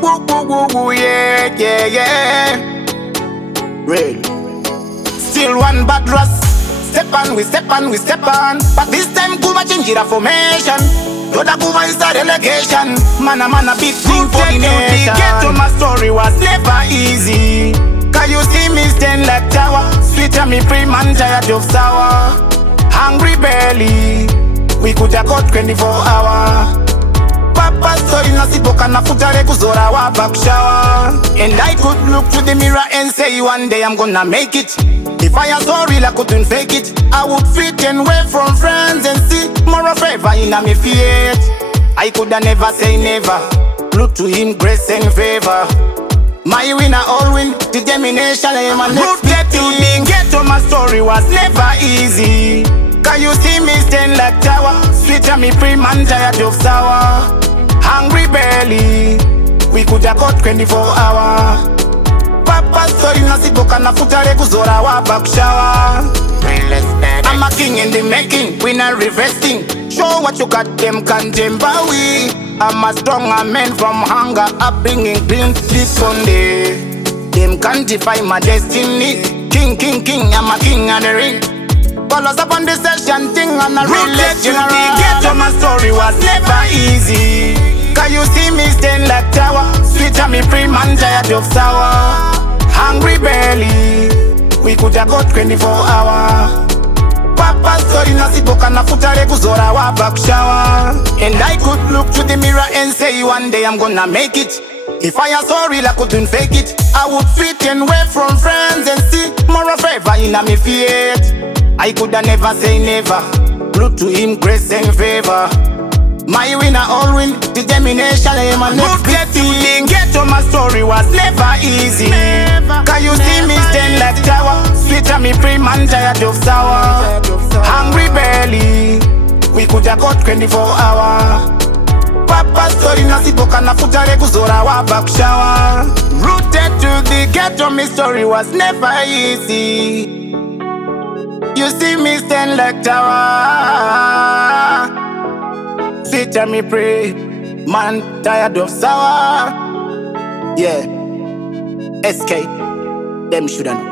woo, woo, woo, woo, yeah, yeah, yeah. Real. Still one bad rust. Step on, we step on, we step on. But this time, Kuma change it a formation. Yoda Kuma is a delegation. Man a big thing for the nation. Ghetto, my story was never easy. Cause you see me stand like tower. Sweet and me free man tired of sour. Hungry belly. We could have got 24 hours. Papa story na sipoka na futare kuzora wa back shower. And I could look to the mirror and say one day I'm gonna make it. If I am so real I couldn't fake it. I would fit and away from friends and see more of favor in a me feet. I coulda never say never. Look to him grace and favor. My winner all win, determination I am a next get to the ghetto. My story was never easy. Cause you see me stand like tower. Sweet and me free man tired of sour. Hungry belly. We coulda got 24 hours. Papa story na sipoka na futare kuzora wa back shower. I'm a king in the making, we not reversing. Show what you got, them can't Zimbabwe. I'm a stronger man from hunger, upbringing clean this Sunday. Them can't defy my destiny. King, king, king, I'm a king of the ring. Golosah up on the session thing on a real legend. Ghetto, my story was never easy. Cause you see me stand like tower. Sweet and me free man tired of sour. Hungry belly. We could have got 24 hours. Papa story na sipoka na futare kuzora wa back shower. And I could look to the mirror and say one day I'm gonna make it. If I am so real I couldn't fake it. I would fit and away from friends and see more of favor in a me feet. I coulda never say never. Look to him grace and favor. My winner all win, determination I am a next get to the ghetto. My story was never easy. Cause you see me stand like tower. Sweet and me free man tired of sour. Hungry belly. We coulda got 24 hours. Papa story na sipoka na futare kuzora wa back shower. Rooted to the ghetto, my story was never easy. You see me stand like tower. Sit and me pray, man tired of sour. Yeah, SK, them shoulda know.